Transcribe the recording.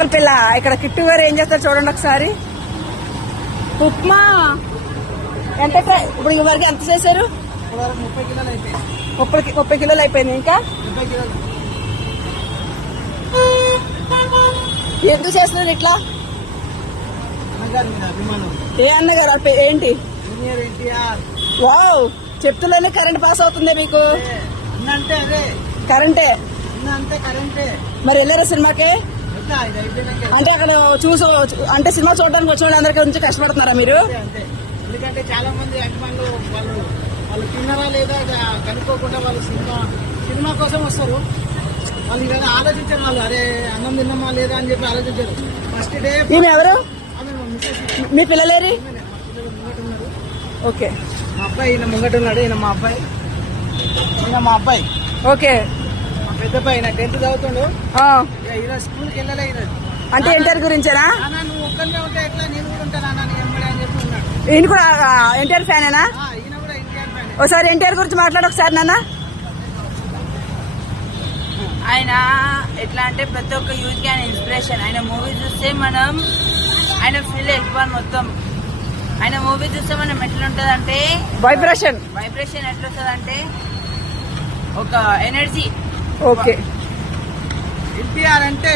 పిల్ల ఇక్కడ కిట్టు గారు ఏం చేస్తారు చూడండి ఒకసారి. ఉప్మా ఎంత ఇప్పుడు వరకు ఎంత చేశారు? 30 కిలోలు అయిపోయింది. 30 కిలోలు అయిపోయింది. ఇంకా 30 కిలోలు ఎందుకు చేస్తున్నారు ఇట్లా? అన్నగారి మీద అభిమానం. ఏ అన్నగారు ఏంటి? జూనియర్ ఎన్టీఆర్. వావ్, చెప్తులోనే కరెంట్ పాస్ అవుతుంది మీకు. అంటే అదే కరెంటే అంటే కరెంటే. మరి వెళ్ళారా సినిమాకి? ఇది అయిపోయినాక అంటే అక్కడ అంటే సినిమా చూడడానికి వచ్చిన వాళ్ళు అందరి గురించి కష్టపడుతున్నారా మీరు? అంతే. ఎందుకంటే చాలా మంది అభిమానులు వాళ్ళు తిన్నారా లేదా కనుక్కోకుండా వాళ్ళు సినిమా కోసం వస్తారు. వాళ్ళు ఇలా ఆలోచించారు. వాళ్ళు అరే అన్నం తిన్నామా లేదా అని చెప్పి ఆలోచించారు. ఫస్ట్ డే ఈమె ఎవరు? ఆమె మా మిస్సెస్. మీ పిల్లలేరి? మా పిల్లలు ముంగట ఉన్నారు. ఓకే. మా అబ్బాయి ఈయన ముంగట ఉన్నాడు. ఈయన మా అబ్బాయి. ఓకే. మా పెద్ద అబ్బాయి ఈయన 10th చదువుతుండు. ఆ, ఈరోజు స్కూల్కి వెళ్ళలే. ఈరోజు అంటే ఎన్టీఆర్ గురించేనా? నాన్న నువ్వు ఒక్కనే ఉంటే ఎట్లా, నేను కూడా ఉంటాను నాన్న నీ వెంబడి అని చెప్పి ఉన్నాడు. ఈయన కూడా ఎన్టీఆర్ ఫ్యానేనా? ఈయన కూడా ఎన్టీఆర్ ఫ్యాన్. ఒకసారి ఎన్టీఆర్ గురించి మాట్లాడు ఒకసారి నాన్న. ఆయన ఎట్లా అంటే ప్రతి ఒక్క యూత్ కి ఆయన ఇన్స్పిరేషన్. ఆయన మూవీ చూస్తే మనం ఆయన ఫీల్ వెళ్ళిపోవాలి మొత్తం. ఆయన మూవీ చూస్తే మనం ఎట్లుంటది అంటే వైబ్రేషన్ ఎట్లా వస్తుంది అంటే ఒక ఎనర్జీ. ఓకే. ఎన్టీఆర్ అంటే